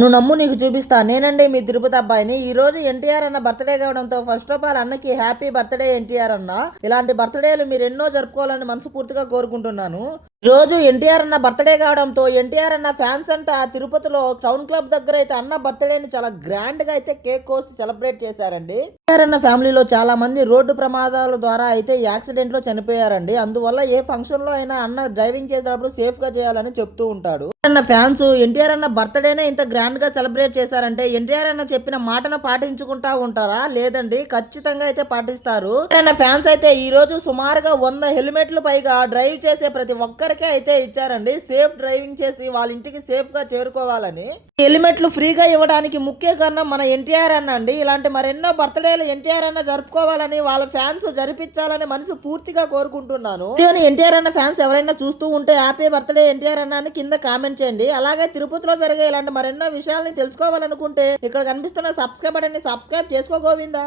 నువ్వు నమ్ము నీకు చూపిస్తా. నేనండి మీ తిరుపతి అబ్బాయిని. ఈ రోజు ఎన్టీఆర్ అన్న బర్త్డే కావడంతో ఫస్ట్ ఆఫ్ ఆల్ అన్నకి హ్యాపీ బర్త్డే ఎన్టీఆర్ అన్న. ఇలాంటి బర్త్డేలు మీరు ఎన్నో జరుపుకోవాలని మనస్ఫూర్తిగా కోరుకుంటున్నాను. ఈ రోజు ఎన్టీఆర్ అన్న బర్త్డే కావడంతో ఎన్టీఆర్ అన్న ఫ్యాన్స్ అంతా తిరుపతిలో టౌన్ క్లబ్ దగ్గర అయితే అన్న బర్త్డేని చాలా గ్రాండ్ గా అయితే కేక్ కోసి సెలబ్రేట్ చేశారండి. ఎన్టీఆర్ అన్న ఫ్యామిలీలో చాలా మంది రోడ్డు ప్రమాదాల ద్వారా అయితే యాక్సిడెంట్ లో చనిపోయారండి. అందువల్ల ఏ ఫంక్షన్ లో అయినా అన్న డ్రైవింగ్ చేసేటప్పుడు సేఫ్ గా చేయాలని చెప్తూ ఉంటాడు. అన్న ఫ్యాన్స్ ఎన్టీఆర్ అన్న బర్త్డేనే ఇంత గ్రాండ్ గా సెలబ్రేట్ చేశారంటే ఎన్టీఆర్ అన్న చెప్పిన మాటను పాటించుకుంటా ఉంటారా? లేదండి, ఖచ్చితంగా అయితే పాటిస్తారు. అన్న ఫ్యాన్స్ అయితే ఈ రోజు సుమారుగా 100 హెల్మెట్లు పైగా డ్రైవ్ చేసే ప్రతి ఒక్కరికే అయితే ఇచ్చారండి. సేఫ్ డ్రైవింగ్ చేసి వాళ్ళ ఇంటికి సేఫ్ గా చేరుకోవాలని. హెల్మెట్లు ఫ్రీగా ఇవ్వడానికి ముఖ్య కారణం మన ఎన్టీఆర్ అన్న అండి. ఇలాంటి మరెన్నో బర్త్డేలు ఎన్టీఆర్ అన్న జరుపుకోవాలని వాళ్ళ ఫ్యాన్స్ జరిపించాలని మనసు పూర్తిగా కోరుకుంటున్నాను. ఎన్టీఆర్ అన్న ఫ్యాన్స్ ఎవరైనా చూస్తూ ఉంటే హ్యాపీ బర్త్డే ఎన్టీఆర్ అన్న అని కింద కామెంట్ చేయండి. అలాగే తిరుపతిలో జరిగే ఇలాంటి మరెన్నో విషయాల్ని తెలుసుకోవాలనుకుంటే ఇక్కడ కనిపిస్తున్న సబ్స్క్రైబ్ బటన్ని సబ్స్క్రైబ్ చేసుకో గోవిందా.